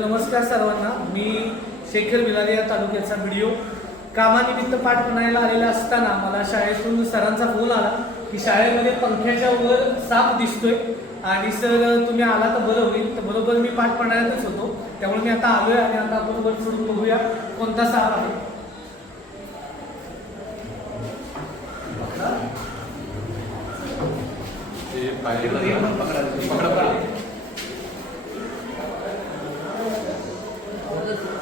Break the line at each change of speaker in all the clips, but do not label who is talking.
नमस्कार सर्वांना. मी शेखर विलारी या तालुक्याचा व्हिडिओ कामानिमित्त पाठ म्हणायला आलेला असताना मला शाळेतून सरांचा फोन आला की शाळेमध्ये पंख्याच्या वर साप दिसतोय. आणि सर तुम्ही आला तर बरं होईल. तर बरोबर मी पाठ म्हणायलाच होतो. त्यामुळे मी आता आलोय आणि आता बरोबर सोडून बघूया कोणता साप आहे.
पकडा.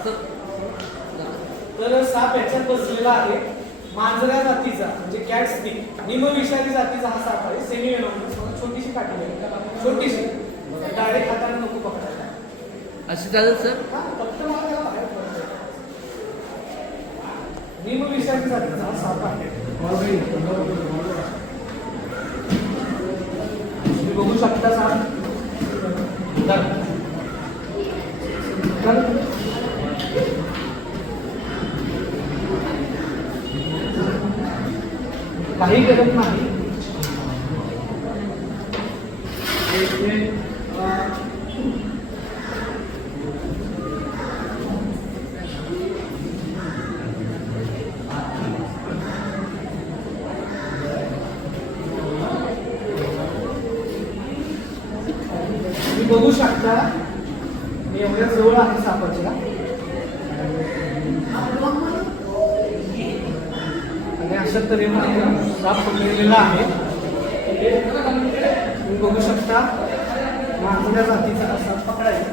तर साप याच्यात बसलेला आहे. मांजरा जातीचा म्हणजे कॅट स्टिक निमविषारी जातीचा हा साप आहे. सेमी छोटीशी काठी आहे छोटीशी. डायरेक्ट हाताने नको पकडायला.
असं चालेल सर
फक्त मला त्याला बाहेर. निमविषारी जातीचा हा साप आहे. बघू शकता साप. काही करत नाही. तुम्ही बघू शकता एवढ्या जवळ आहे सापाच्या आणि अशा तऱ्हेने साप पकडलेला आहे तुम्ही बघू शकता मांजऱ्या जातीचा हा साप पकडायचा.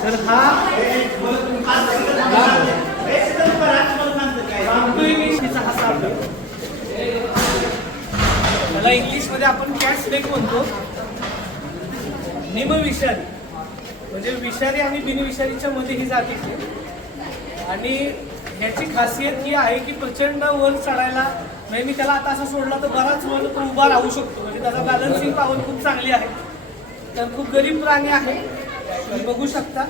तर हा सांगतोय मी तिचा हा साप आहे. त्याला इंग्लिशमध्ये आपण कॅशबॅक म्हणतो. निम विषारी. म्हणजे विषारी आणि बिनविषारीच्या मध्ये ही जाती आणि ह्याची खासियत ही आहे की प्रचंड वर चढायला म्हणजे मी त्याला आता असा सोडला तर बराच वर तो उभा राहू शकतो. म्हणजे त्याचा बॅलन्सिंग पावर खूप चांगली आहे. तर खूप गरीब प्राणी आहे. तुम्ही बघू शकता.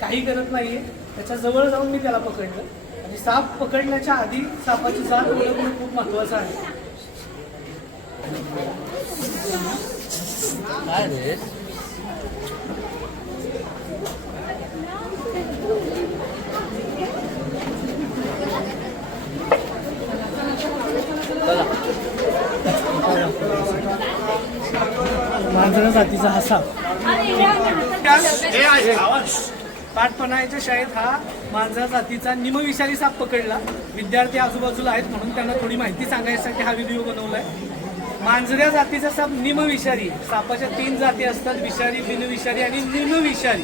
काही करत नाहीये. त्याच्याजवळ जाऊन मी त्याला पकडलं. आणि साप पकडण्याच्या आधी सापाची जात ओळखणं खूप महत्वाचं आहे.
काय रे?
मांजरा जातीचा हा साप. पाटपणाच्या शाळेत हा मांजरा जातीचा निमविषारी साप पकडला. विद्यार्थी आजूबाजूला आहेत म्हणून त्यांना थोडी माहिती सांगायसाठी हा व्हिडिओ बनवलाय. मांजऱ्या जातीचा साप निमविषारी सापाच्या तीन जाती असतात विषारी बिनविषारी आणि निमविषारी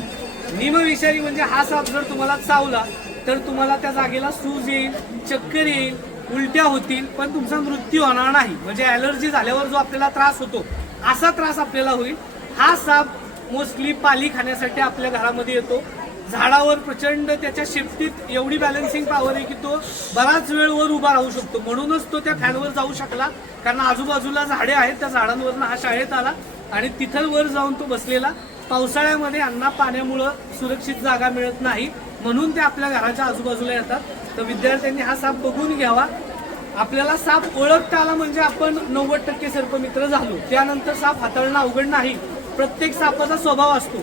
निमविषारी म्हणजे हा साप जर तुम्हाला चावला तर तुम्हाला त्या जागेला सूज येईल चक्कर येईल उलट्या होतील पण तुमचा मृत्यू होणार नाही. म्हणजे ॲलर्जी झाल्यावर जो आपल्याला त्रास होतो असा त्रास आपल्याला होईल. हा साप मोस्टली पाली खाण्यासाठी आपल्या घरामध्ये येतो. झाडावर प्रचंड त्याच्या शेफ्टीत एवढी बॅलन्सिंग पॉवर आहे की तो बराच वेळ वर उभा राहू शकतो. म्हणूनच तो त्या फॅनवर जाऊ शकला. कारण आजूबाजूला झाडे आहेत त्या झाडांवरनं हा शाळेत आला आणि तिथं वर जाऊन तो बसलेला. पावसाळ्यामध्ये अण्णा पाण्यामुळं सुरक्षित जागा मिळत नाही. म्हणून ते आपल्या घराच्या आजूबाजूला येतात. तर विद्यार्थ्यांनी हा साप बघून घ्यावा. आपल्याला साप ओळखता आला म्हणजे आपण नव्वद टक्के सर्पमित्र झालो. त्यानंतर साप हाताळणं अवघड नाही. प्रत्येक सापाचा स्वभाव असतो.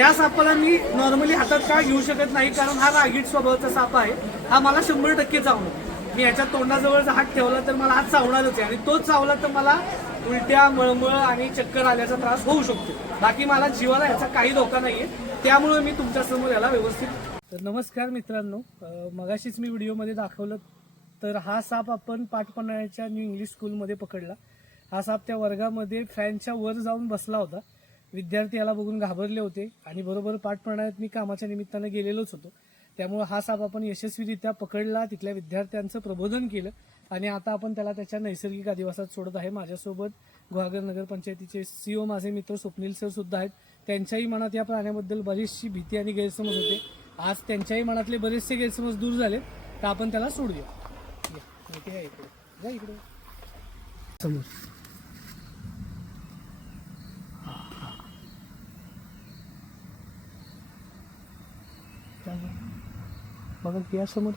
त्या सापाला मी नॉर्मली हातात का घेऊ शकत नाही कारण हा रागीट स्वभावाचा साप आहे. हा मला शंभर टक्के चावणार. मी याच्या तोंडाजवळ हात ठेवला तर मला हात चावणारच आहे. आणि तो चावला तर मला उलट्या मळमळ आणि चक्कर आल्याचा त्रास होऊ शकतो. बाकी मला जीवाला याचा काही धोका नाहीये. त्यामुळे मी तुमच्यासमोर याला व्यवस्थित तर नमस्कार मित्रांनो. मगाशीच मी व्हिडिओमध्ये दाखवलं तर हा साप आपण पाठपणाच्या न्यू इंग्लिश स्कूलमध्ये पकडला. हा साप त्या वर्गामध्ये फॅनच्या वर जाऊन बसला होता. विद्यार्थी याला बघून घाबरले होते आणि बरोबर पाठपणात मी कामाच्या निमित्तानं गेलेलोच होतो. त्यामुळे हा साप आपण यशस्वीरित्या पकडला तिथल्या विद्यार्थ्यांचं प्रबोधन केलं आणि आता आपण त्याला त्याच्या नैसर्गिक अधिवासात सोडत आहे. माझ्यासोबत गुहागर नगर पंचायतीचे सीओ माझे मित्र स्वप्नील सर सुद्धा आहेत. त्यांच्याही मनात या प्राण्याबद्दल बरीचशी भीती आणि गैरसमज होते. आज त्यांच्याही मनातले बरेचसे गैरसमज दूर झाले तर आपण त्याला सोडूया. या, या इकडे. जा इकडे. समोर चालेल. बघा की या समोर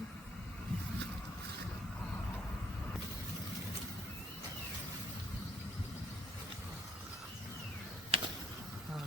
हा,